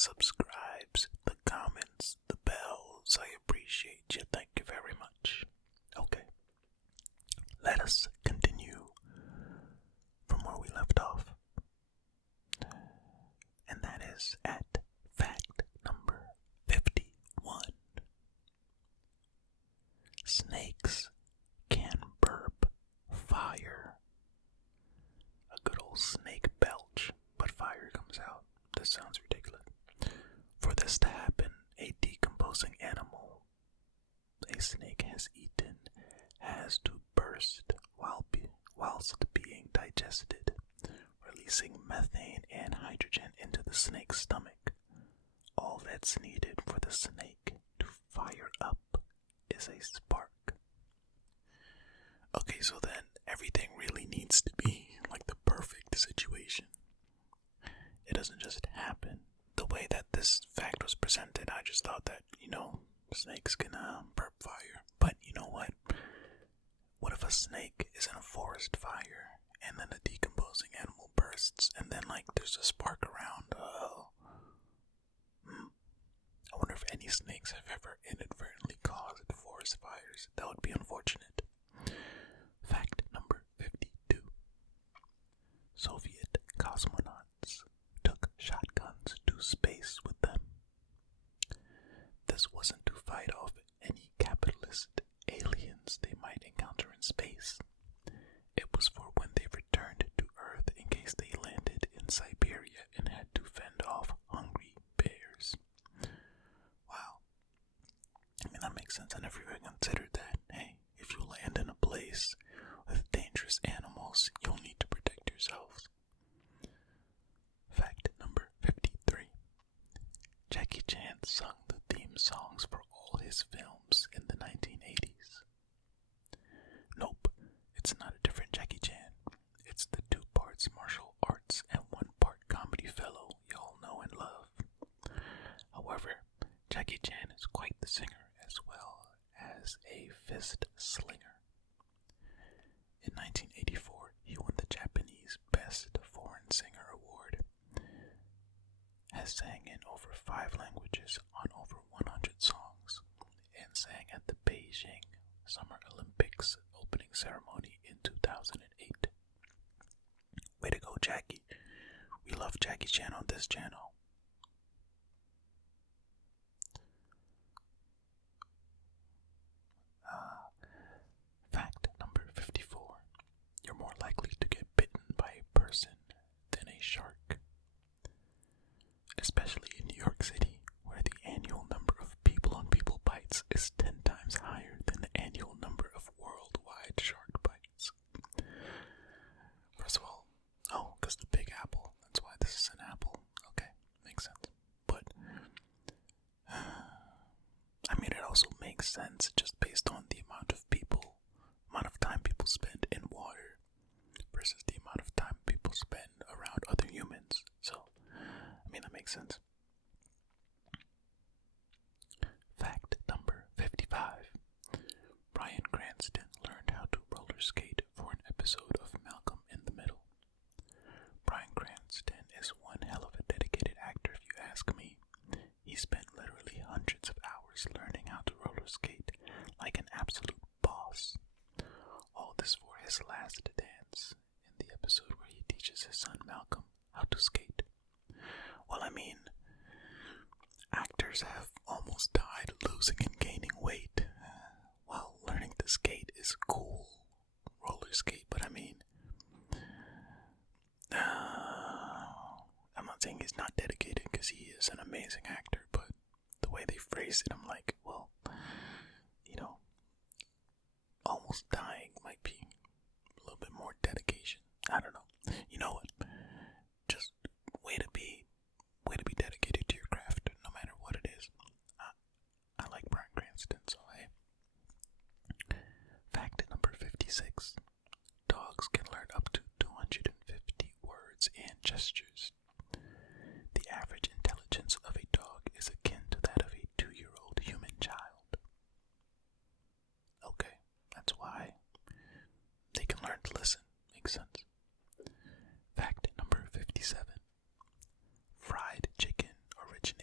subscribes, the comments, the bells. I appreciate you. Thank you very much. Okay, let us continue from where we left off. And that is at fact number 51. Snakes can burp fire. A good old snake belch, but fire comes out. This sounds ridiculous. For this to happen, a decomposing animal a snake has eaten has to burst whilst being digested, releasing methane and hydrogen into the snake's stomach. All that's needed for the snake to fire up is a spark. Okay, so then everything really needs to be like the perfect situation. It doesn't just happen. The way that this fact was presented, I just thought that, snakes can burp fire. But you know what? What if a snake is in a forest fire and then a decomposing animal bursts and then there's a spark around? I wonder if any snakes have ever inadvertently caused forest fires. That would be unfortunate. Fact number 52. Soviet cosmonauts took shotguns to space with them. This wasn't to fight off any capitalist aliens they might encounter in space. It was for when they returned to Earth in case they landed in Siberia and had to fend off hungry bears. Wow. That makes sense. I never even considered that. Hey, if you land in a place with dangerous animals, you'll need to protect yourselves. Fact number 53. Jackie Chan sung the theme songs for all his films in the 1980s. Nope, it's not a different Jackie Chan. It's the 2 parts martial arts and 1 part comedy fellow y'all know and love. However, Jackie Chan is quite the singer as well as a fist slinger. In 1984, he won the Japanese Best Foreign Singer Award. Has sang in over 5 languages on over 100 songs, and sang at the Beijing Summer Olympics opening ceremony in 2008. Way to go, Jackie. We love Jackie Chan on this channel. Fact number 54. You're more likely to get bitten by a person than a shark. Especially in New York City, where the annual number of people-on-people bites is 10 times higher than the annual number of worldwide shark bites. First of all, because the Big Apple. That's why this is an apple. Okay, makes sense. But, it also makes sense just based on the amount of time people spend in water versus the amount of time people spend around other humans. So, that makes sense. Fact number 55. Bryan Cranston learned how to roller skate for an episode of Malcolm in the Middle. Bryan Cranston is one hell of a dedicated actor if you ask me. He spent literally hundreds of hours learning how to roller skate like an absolute boss. All this for his last dance in the episode where he teaches his son Malcolm how to skate. Well, actors have almost died losing and gaining weight while learning to skate is cool. Roller skate, but I'm not saying he's not dedicated because he is an amazing actor, but the way they phrase it, I'm like, well, almost dying might be a little bit more dedication. I don't know. You know what? Just way to be dedicated to your craft, no matter what it is. I like Bryan Cranston, so hey. Fact number 56. Dogs can learn up to 250 words and gestures. The average intelligence of a dog is akin to that of a 2-year-old human child. Okay, that's why they can learn to listen. Makes sense. Fact number 57. Fried chicken originated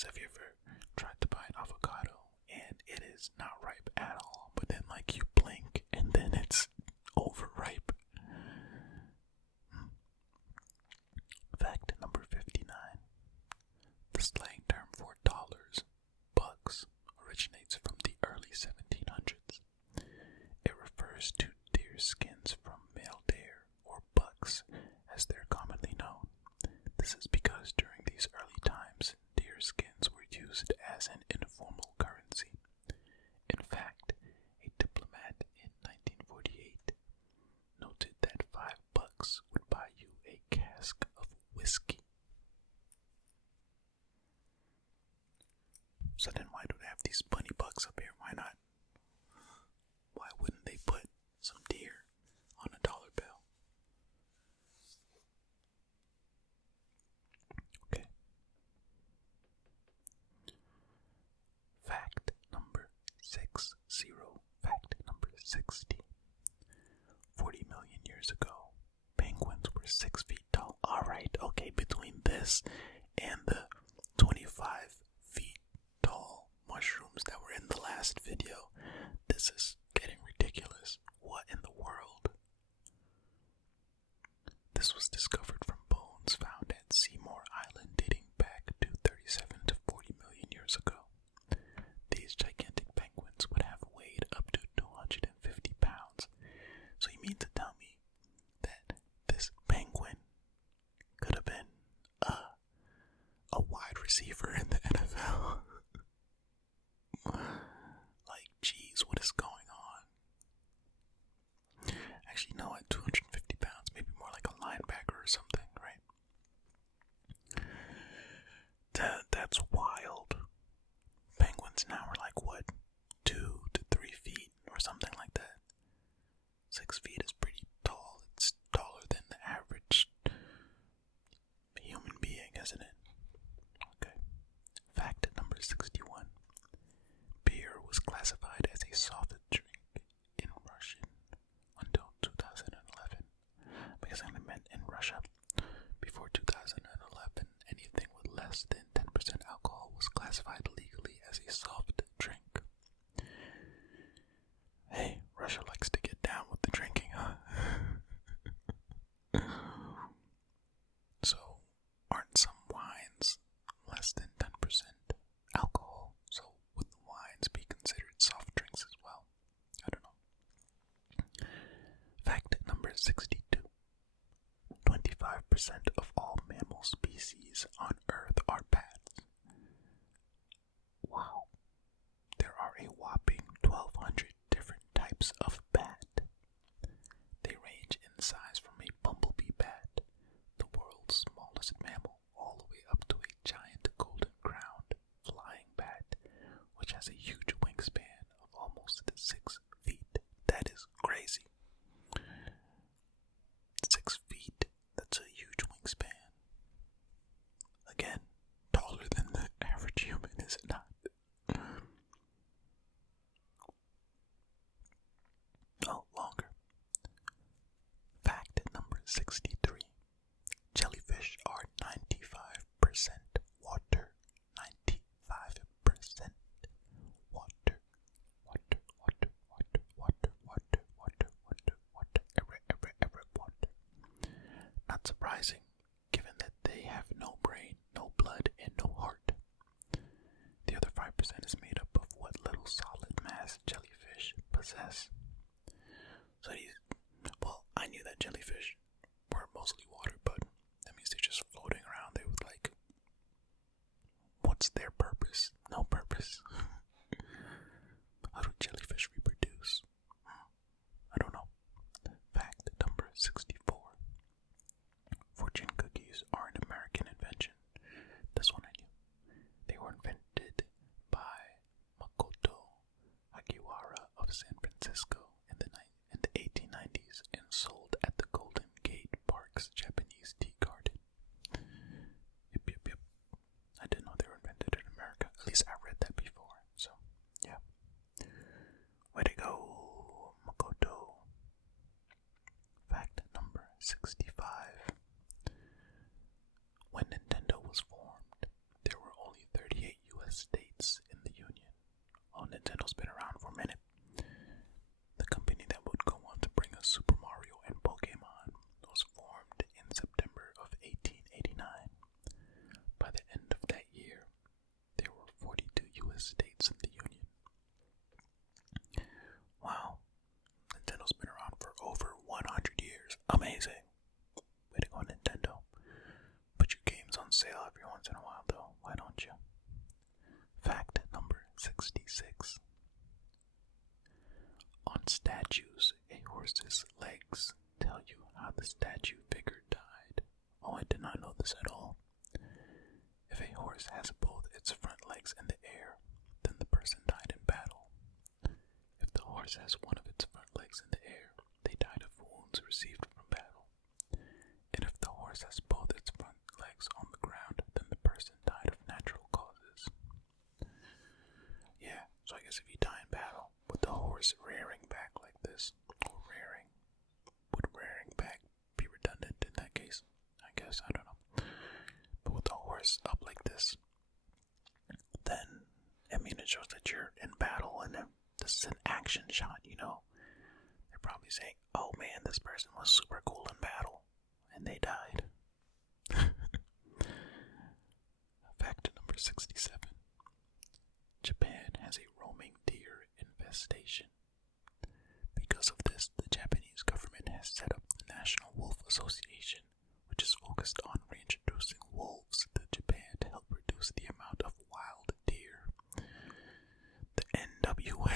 Because have you ever tried to buy an avocado and it is not ripe at all, but then like you blink and then it's overripe? Fact number 59. The slang term for dollars, bucks, originates from the early 1700s. It refers to deer skins from male deer, or bucks, as they're commonly known. This is because during these early times, deer skins were used as an informal currency. In fact, a diplomat in 1948 noted that $5 would buy you a cask of whiskey. So then why do they have these bunny bucks up here? Why not? Why wouldn't they put some deer on a dollar bill? Okay. Fact number 60. Fact number 60. 40 million years ago, penguins were 6 feet tall. Alright, okay, between this and the 25 feet tall mushrooms that were in the last video, this is getting ridiculous. What in the world? This was discovered from bones found at Seymour Island dating back to 37 to 40 million years ago. These gigantic penguins would have weighed up to 250 pounds. So you mean to tell me that this penguin could have been a wide receiver in the NFL? Like, geez, what is going on? Actually, no, at 250 pounds, maybe more like a linebacker or something, right? That's wild. Penguins now are like, what, 2 to 3 feet or something like that. 6 feet is pretty tall. It's taller than the average human being, isn't it? Okay. Fact number 61. Beer was classified as a soft drink in Russian until 2011. Because I meant in Russia. Before 2011, anything with less than 10% alcohol was classified legally as a soft drink. Hey, Russia likes to get down with the drinking, huh? So, aren't some wines less than 10% alcohol? So, would the wines be considered soft drinks as well? I don't know. Fact number 62. 25% of all mammal species on Earth are bats. Wow. There are a whopping 1,200 different types of bat. They range in size from a bumblebee bat, the world's smallest mammal, all the way up to a giant golden-crowned flying bat, which has a huge wingspan of almost 6 feet. That is crazy. 6 feet, that's a huge wingspan. Again, taller than the average human, is it not? Oh, longer. Fact number 63. Jellyfish are 95% water. 95% water. Water, water, water, water, water, water, water, water, every water. Not surprising, given that they have no brain, no blood, and no heart. The other 5% is made up of what little solid mass jellyfish possess. So well, I knew that jellyfish were mostly water, but that means they're just floating around there with like, what's their purpose? No purpose. How do jellyfish reproduce? I don't know. Fact number 64. Fortune cookies are an American invention. This one I knew. They were invented by Makoto Hagiwara of San Francisco in the 1890s and sold at the Golden Gate Park's Japanese tea garden. Yep. I didn't know they were invented in America. At least I read that before. So, yeah. Way to go, Makoto. Fact number 65. When Nintendo was formed, there were only 38 U.S. states in the Union. Oh, Nintendo's been around for a minute. The company that would go on to bring us Super Mario and Pokemon was formed in September of 1889. By the end of that year, there were 42 U.S. states in the Union. Wow, Nintendo's been around for over 100 years. Amazing. Way to go, Nintendo. Put your games on sale every once in a while, though. Why don't you? Fact number 66. On statues, a horse's legs tell you how the statue figure died. Oh, I did not know this at all. If a horse has both its front legs in the air, then the person died in battle. If the horse has one of its front legs in the air, they died of wounds received from battle. And if the horse has both its front legs on the ground, then the person died of natural causes. Yeah, so I guess if you die in battle with the horse rearing back like this, or would rearing back be redundant in that case? I guess, I don't know. But with the horse up like this, then, I mean, it shows that you're in battle, and this is an action shot, you know. They're probably saying, oh man, this person was super cool in battle, and they died. Fact number 67. Japan has a roaming deer infestation. Because of this, the Japanese government has set up the National Wolf Association, which is focused on reintroducing wolves to Japan to help reduce the amount of wild deer. The NWA.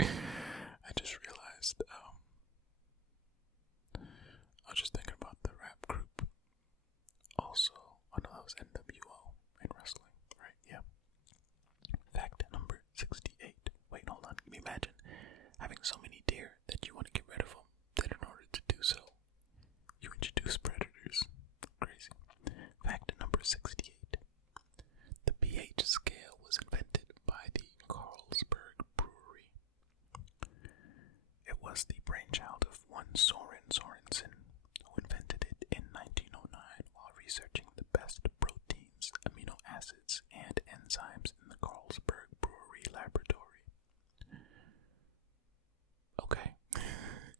I just realized, I was just thinking about the rap group. Also, I know that was NWO in wrestling, right? Yeah. Fact number 68. Wait, hold on. Can you imagine having so many deer that you want to get rid of them, that in order to do so, you introduce predators? Crazy. Fact number 68. The pH scale was invented by the Carlsberg Brewery. It was the brainchild of one Soren Sorensen, who invented it in 1909 while researching the best proteins, amino acids, and enzymes in the Carlsberg Brewery laboratory. Okay,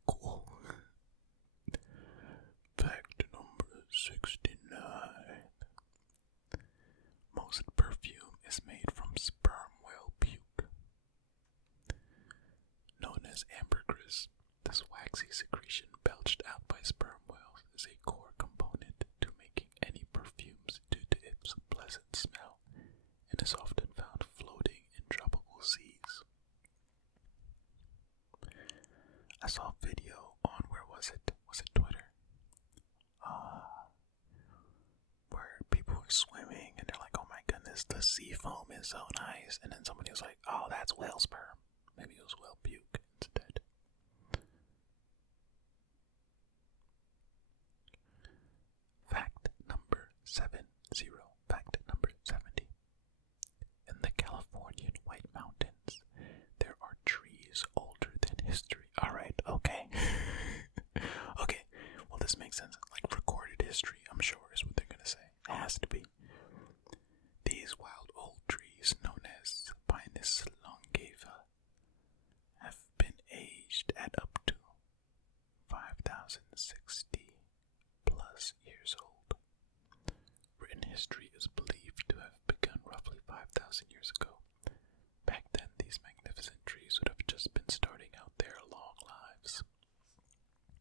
cool. Fact number 69. Most perfume is made from sperm whale puke. Known as ambergris, this waxy secretion belched out by sperm whales is a core component to making any perfumes due to its pleasant smell, and is often found floating in tropical seas. I saw a video on, where was it? Was it Twitter? Where people were swimming and they're like, oh my goodness, the sea foam is so nice. And then somebody was like, oh, that's whale sperm. Maybe it was whale puke instead. Fact number 70. Fact number 70. In the Californian White Mountains, there are trees older than history. Alright, okay. Okay, well, this makes sense. Like recorded history, I'm sure, is what they're gonna say. It has to be. These wild old trees, known as Pinus longeva, have been aged at up to 5,060 plus years old. Written history is believed to have begun roughly 5,000 years ago. Back then, these magnificent trees would have just been starting out their long lives.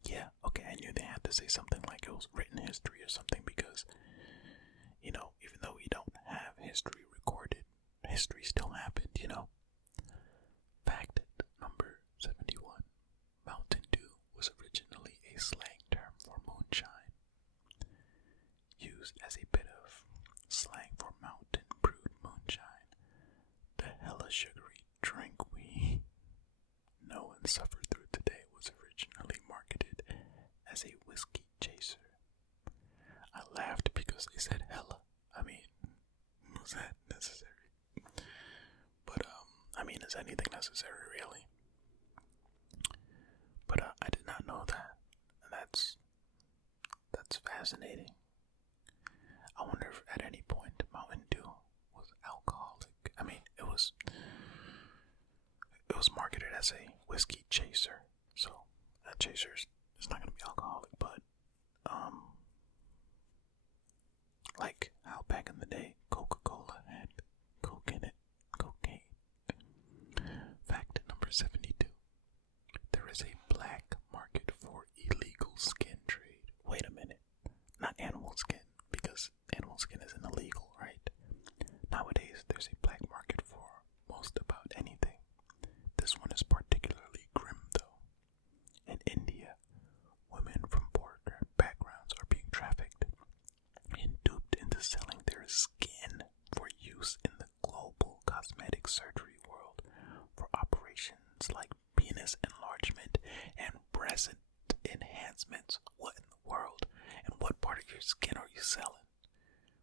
Yeah, okay, I knew they had to say something like it was written history or something, because, you know, even though we don't have history recorded, history still happened, you know. Fact number 71. Mountain Dew was originally a slang term for moonshine, used as a bit of slang for mountain brewed moonshine. The hella sugary drink we know and suffer through today was originally marketed as a whiskey chaser. I laughed because they said hella. I mean, was that necessary? But, I mean, is anything necessary, really? But, I did not know that. And that's fascinating. I wonder if at any point Mountain Dew was alcoholic. I mean, it was marketed as a whiskey chaser, so that chaser is not gonna be alcoholic, but like how back in the day Coca-Cola had Coke in it, cocaine. Fact number 72. There is a black market for illegal skin trade. Wait a minute. Not animal skin, because animal skin isn't illegal, right? Nowadays, there's a black market for most about anything. This one is particularly grim, though. In India, women from poorer backgrounds are being trafficked and duped into selling their skin for use in the global cosmetic surgery world for operations like penis enlargement and breast enhancements. What in the world? And what part of your skin are you selling?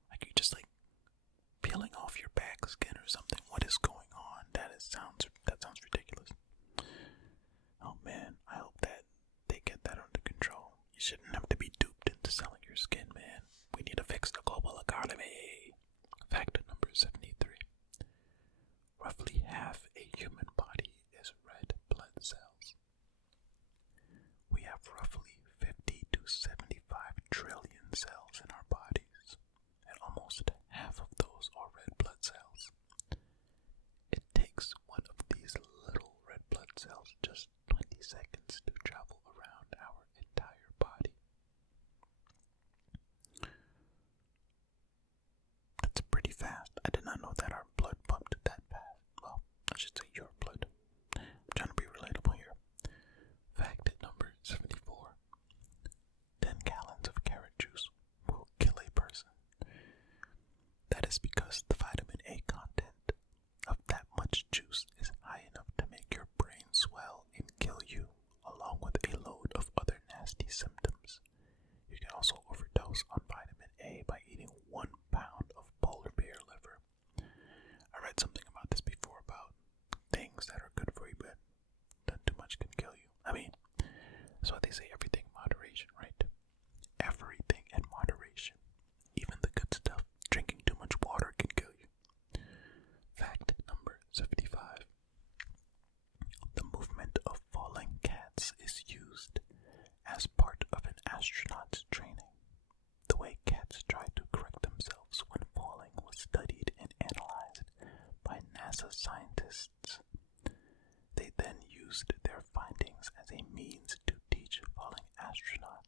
Like, you just like peeling off your back skin or something? What is going on? That sounds ridiculous. Oh man, I hope that they get that under control. You shouldn't have to be duped into selling your skin, man. We need to fix the global economy. Fact number 73. Roughly half a human body is red blood cells. We have roughly 50 to 75 trillion cells in our bodies, and almost half of those are red blood cells. It takes one of these little red blood cells just 20 seconds to travel around our entire body. That's pretty fast. I did not know that our blood pumped that fast. Well, I should say your blood. I'm trying to be relatable here. Fact number 74. 10 gallons of carrot juice will kill a person. That is because the vitamin A content of that much juice is high enough to make your brain swell and kill you, along with a load of other nasty symptoms. You can also overdose on vitamin A by eating 1 pound of polar bear liver. I read something about this before about things that are good for you, but too much can kill you. I mean, that's why they say everything in moderation, right? Everything in moderation. Even the good stuff. Drinking too much water can kill you. Fact number 75. The movement of falling cats is used as part of an astronaut's training. The way cats try to correct themselves when falling was studied and analyzed by NASA scientists. They then used their findings as a means to teach falling astronauts